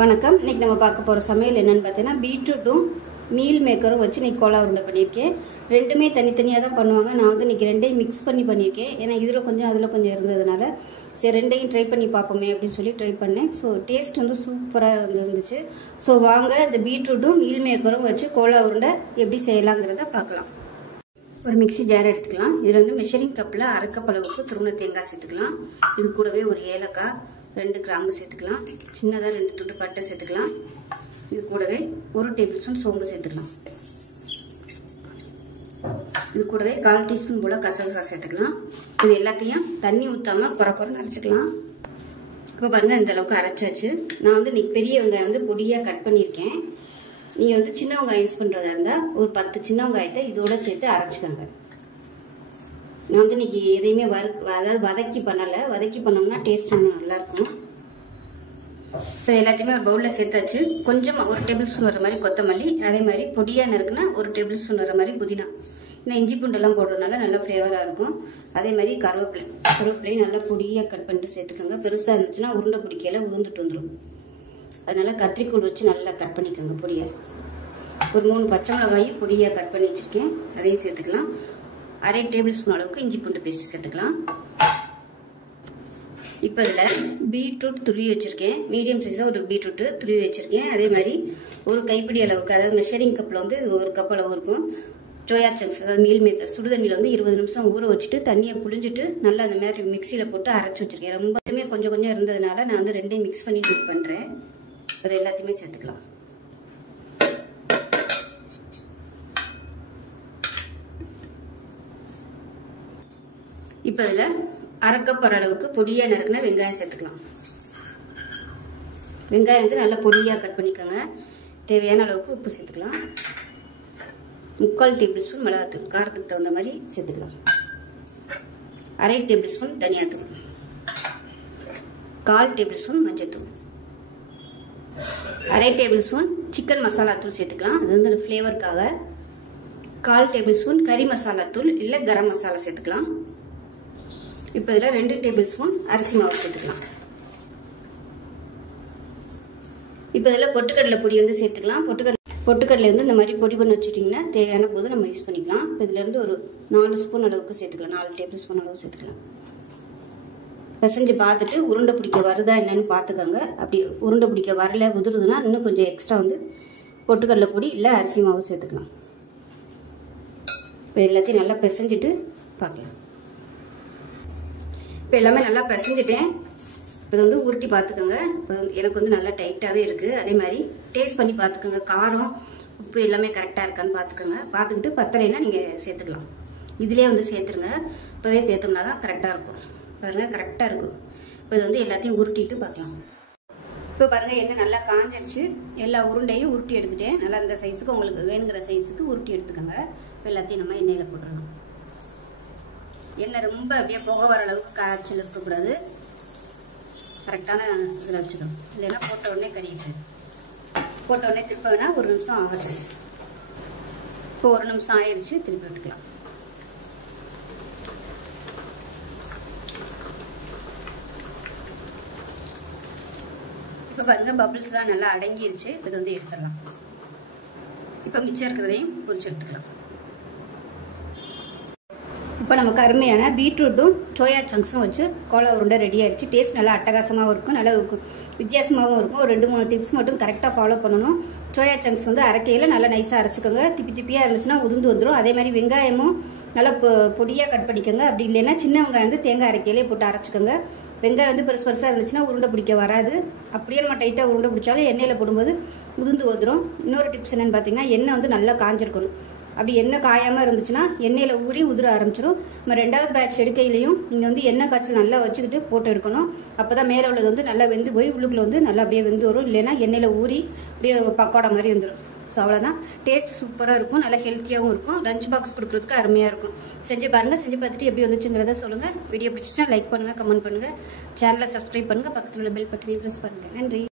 வணக்கம். இன்னைக்கு நம்ம பார்க்க போகிற சமையல் என்னென்னு பார்த்தீங்கன்னா பீட்ரூட்டும் மீல் மேக்கரும் வச்சு இன்னைக்கு கோலா உருண்டை பண்ணியிருக்கேன். ரெண்டுமே தனித்தனியாக தான் பண்ணுவாங்க. நான் வந்து இன்னைக்கு ரெண்டையும் மிக்ஸ் பண்ணி பண்ணியிருக்கேன். ஏன்னா இதில் கொஞ்சம் அதில் கொஞ்சம் இருந்ததுனால சரி ரெண்டையும் ட்ரை பண்ணி பார்ப்போமே அப்படின்னு சொல்லி ட்ரை பண்ணேன். ஸோ டேஸ்ட் வந்து சூப்பராக இருந்துச்சு. ஸோ வாங்க இந்த பீட்ரூட்டும் மீல் மேக்கரும் வச்சு கோலா உருண்டை எப்படி செய்யலாங்கிறத பார்க்கலாம். ஒரு மிக்சி ஜார் எடுத்துக்கலாம். இதில் வந்து மெஷரிங் கப்பில் அரை கப் அளவுக்கு துருவன தேங்காய் சேர்த்துக்கலாம். இது கூடவே ஒரு ஏலக்காய், 2 கிராம்பு சேர்த்துக்கலாம். சின்னதாக 2 துண்டு பட்டை சேர்த்துக்கலாம். இது கூடவே 1 டேபிள் ஸ்பூன் சோம்பு சேர்த்துக்கலாம். இது கூடவே 1/4 டீஸ்பூன் போல் கசகசா சேர்த்துக்கலாம். இது எல்லாத்தையும் தண்ணி ஊற்றாமல் குறைன்னு அரைச்சிக்கலாம். இப்போ பாருங்கள் இந்த அளவுக்கு அரைச்சாச்சு. நான் வந்து இன்னைக்கு பெரிய வெங்காயம் வந்து பொடியாக கட் பண்ணியிருக்கேன். நீங்கள் வந்து சின்ன வெங்காயம் யூஸ் பண்ணுறதா இருந்தால் ஒரு 10 சின்ன வெங்காயத்தை இதோட சேர்த்து அரைச்சிக்கோங்க. நான் வந்து இன்னைக்கு எதையுமே அதாவது வதக்கி பண்ணலை. வதக்கி பண்ணோம்னா டேஸ்ட் இன்னும் நல்லாயிருக்கும். இப்போ எல்லாத்தையுமே ஒரு பவுலில் சேர்த்தாச்சு. கொஞ்சம் 1 டேபிள் ஸ்பூன் வர மாதிரி கொத்தமல்லி, அதே மாதிரி பொடியாக நறுக்குன்னா 1 டேபிள் ஸ்பூன் வர மாதிரி புதினா. இன்னும் இஞ்சி பூண்டெல்லாம் போடுறதுனால நல்லா ஃப்ளேவராக இருக்கும். அதே மாதிரி கருவேப்பிலையும் நல்லா பொடியாக கட் பண்ணிட்டு சேர்த்துக்கோங்க. பெருசாக இருந்துச்சுன்னா உருண்டை பிடிக்கையில் உருந்துட்டு வந்துடும். அதனால் கத்திரிக்கோல் வச்சு நல்லா கட் பண்ணிக்கோங்க பொடியை. ஒரு 3 பச்சை மிளகாயும் பொடியாக கட் பண்ணி வச்சுருக்கேன், அதையும் சேர்த்துக்கலாம். அரை டேபிள் ஸ்பூன் அளவுக்கு இஞ்சி பூண்டு பேஸ்ட் சேர்த்துக்கலாம். இப்போ இதில் பீட்ரூட் துருவி வச்சுருக்கேன். மீடியம் சைஸாக ஒரு பீட்ரூட்டு துருவி வச்சுருக்கேன். அதே மாதிரி ஒரு கைப்பிடி அளவுக்கு, அதாவது மெஷரிங் கப்பில் வந்து 1 கப் அளவு இருக்கும் சோயா சங்க்ஸ், அதாவது மீல் மேக்கர். சுடுதண்ணியில் வந்து 20 நிமிஷம் ஊற வச்சுட்டு தண்ணியை புழிஞ்சிட்டு நல்லா அந்த மாதிரி மிக்சியில் போட்டு அரைச்சி வச்சுருக்கேன். ரொம்பவுமே கொஞ்சம் கொஞ்சம் இருந்ததுனால நான் வந்து ரெண்டையும் மிக்ஸ் பண்ணி குக் பண்ணுறேன். அது எல்லாத்தையுமே சேர்த்துக்கலாம். இப்போ இதில் அரை கப் அளவுக்கு பொடியாக நறுக்குன வெங்காயம் சேர்த்துக்கலாம். வெங்காயம் வந்து நல்லா பொடியாக கட் பண்ணிக்கோங்க. தேவையான அளவுக்கு உப்பு சேர்த்துக்கலாம். 3/4 டேபிள் ஸ்பூன் மிளகாத்தூள், காரத்துக்கு தகுந்த மாதிரி சேர்த்துக்கலாம். அரை டேபிள் ஸ்பூன் தனியாத்தூள், 1/4 டேபிள் ஸ்பூன் மஞ்சத்தூள், அரை டேபிள் ஸ்பூன் சிக்கன் மசாலா தூள் சேர்த்துக்கலாம். அது வந்து ஃப்ளேவருக்காக. 1/4 டேபிள் ஸ்பூன் கறி மசாலா தூள் இல்லை கரம் மசாலா சேர்த்துக்கலாம். இப்போ இதில் 2 டேபிள் ஸ்பூன் அரிசி மாவு சேர்த்துக்கலாம். இப்போ இதில் பொட்டுக்கடலை பொடி வந்து சேர்த்துக்கலாம். பொட்டுக்கடலை வந்து இந்த மாதிரி பொடி பண்ணி வச்சுட்டிங்கன்னா தேவையான போது நம்ம யூஸ் பண்ணிக்கலாம். இப்போ இதிலேருந்து ஒரு 4 ஸ்பூன் அளவுக்கு சேர்த்துக்கலாம். 4 டேபிள் ஸ்பூன் அளவு சேர்த்துக்கலாம். பிசைஞ்சு பார்த்துட்டு உருண்டை பிடிக்க வருதா என்னன்னு பார்த்துக்கோங்க. அப்படி உருண்டை பிடிக்க வரல, உதிருதுன்னா இன்னும் கொஞ்சம் எக்ஸ்ட்ரா வந்து பொட்டுக்கடலை பொடி இல்லை அரிசி மாவு சேர்த்துக்கலாம். இப்போ எல்லாத்தையும் நல்லா பிசைஞ்சிட்டு பார்க்கலாம். இப்போ எல்லாமே நல்லா பிசைஞ்சிட்டேன். இப்போ இது வந்து உருட்டி பார்த்துக்கோங்க. இப்போ எனக்கு வந்து நல்லா டைட்டாகவே இருக்குது. அதே மாதிரி டேஸ்ட் பண்ணி பார்த்துக்கோங்க. காரம் உப்பு எல்லாமே கரெக்டாக இருக்கான்னு பார்த்துக்கோங்க. பார்த்துக்கிட்டு பத்தலைன்னா நீங்கள் சேர்த்துக்கலாம். இதிலே வந்து சேர்த்துருங்க. இப்போவே சேர்த்தோம்னா தான் கரெக்டாக இருக்கும். பாருங்கள் கரெக்டாக இருக்கும். இப்போ இது வந்து எல்லாத்தையும் உருட்டிட்டு பார்க்கலாம். இப்போ பாருங்கள் எண்ணெய் நல்லா காஞ்சிடுச்சு. எல்லா உருண்டையும் உருட்டி எடுத்துட்டேன். நல்லா இந்த சைஸுக்கு உங்களுக்கு வேணுங்கிற சைஸுக்கு உருட்டி எடுத்துக்கோங்க. இப்போ எல்லாத்தையும் நம்ம எண்ணெயில் போட்டுடணும். எண்ணெய் ரொம்ப அப்படியே புகை வர அளவுக்கு காய்ச்சல் இருக்கக்கூடாது. கரெக்டான இதில் வச்சுக்கணும். இல்லைன்னா போட்ட உடனே கறிட்டு போட்ட உடனே திருப்ப வேணால் 1 நிமிஷம் ஆகட்டும். இப்போ 1 நிமிஷம் ஆயிடுச்சு. திருப்பி விட்டுக்கலாம். இப்போ பாருங்க பபிள்ஸ்லாம் நல்லா அடங்கிருச்சு. இது வந்து எடுத்துடலாம். இப்போ மிச்சம் இருக்கிறதையும் பொரிச்சு எடுத்துக்கலாம். இப்போ நமக்கு அருமையான பீட்ரூட்டும் சோயா சங்க்ஸும் வச்சு கோலா உருண்டை ரெடி ஆயிடுச்சு. டேஸ்ட் நல்லா அட்டகாசமாகவும் இருக்கும், நல்லா வித்தியாசமாகவும் இருக்கும். ஒரு 2-3 டிப்ஸ் மட்டும் கரெக்டாக ஃபாலோ பண்ணணும். சோயா சங்க்ஸ் வந்து அரைக்கையில் நல்லா நைஸாக அரைச்சிக்கோங்க. திப்பியாக இருந்துச்சுன்னா உதிர்ந்து வந்துடும். அதே மாதிரி வெங்காயமும் நல்லா பொடியாக கட் பண்ணிக்கோங்க. அப்படி இல்லைன்னா சின்ன வெங்காயம் வந்து தேங்காய் அரைக்கையிலே போட்டு அரைச்சிக்கோங்க. வெங்காயம் வந்து பெருசாக இருந்துச்சுன்னா உருண்டை பிடிக்க வராது. அப்படியே நம்ம டைட்டாக உருண்டை பிடிச்சாலும் எண்ணெயில் போடும்போது உதிர்ந்து வந்துடும். இன்னொரு டிப்ஸ் என்னென்னு பார்த்தீங்கன்னா எண்ணெய் வந்து நல்லா காஞ்சிருக்கணும். அப்படி எண்ணெய் காயாமல் இருந்துச்சுன்னா எண்ணெயில் ஊறி உதிர ஆரம்பிச்சிடும். நம்ம 2வது பேட்ச் எடுக்கையிலையும் நீங்கள் வந்து எண்ணெய் காய்ச்சல் நல்லா வச்சுக்கிட்டு போட்டு எடுக்கணும். அப்போ தான் மேலே உள்ளது வந்து நல்லா வெந்து போய் உள்ளுக்குள்ளே வந்து நல்லா அப்படியே வெந்து வரும். இல்லைன்னா எண்ணெயில் ஊறி அப்படியே பக்கோடா மாதிரி வந்துடும். ஸோ அவ்வளோதான். டேஸ்ட் சூப்பராக இருக்கும், நல்லா ஹெல்த்தியாகவும் இருக்கும். லஞ்ச் பாக்ஸ் கொடுக்குறதுக்கு அருமையாக இருக்கும். செஞ்சு பாருங்கள். செஞ்சு பார்த்துட்டு எப்படி வந்துச்சுங்கிறத சொல்லுங்கள். வீடியோ பிடிச்சிச்சுன்னா லைக் பண்ணுங்கள், கமெண்ட் பண்ணுங்கள், சேனலை சப்ஸ்கிரைப் பண்ணுங்கள், பக்கத்தில் உள்ள பெல் பட்டனை ப்ரெஸ் பண்ணுங்கள். நன்றி.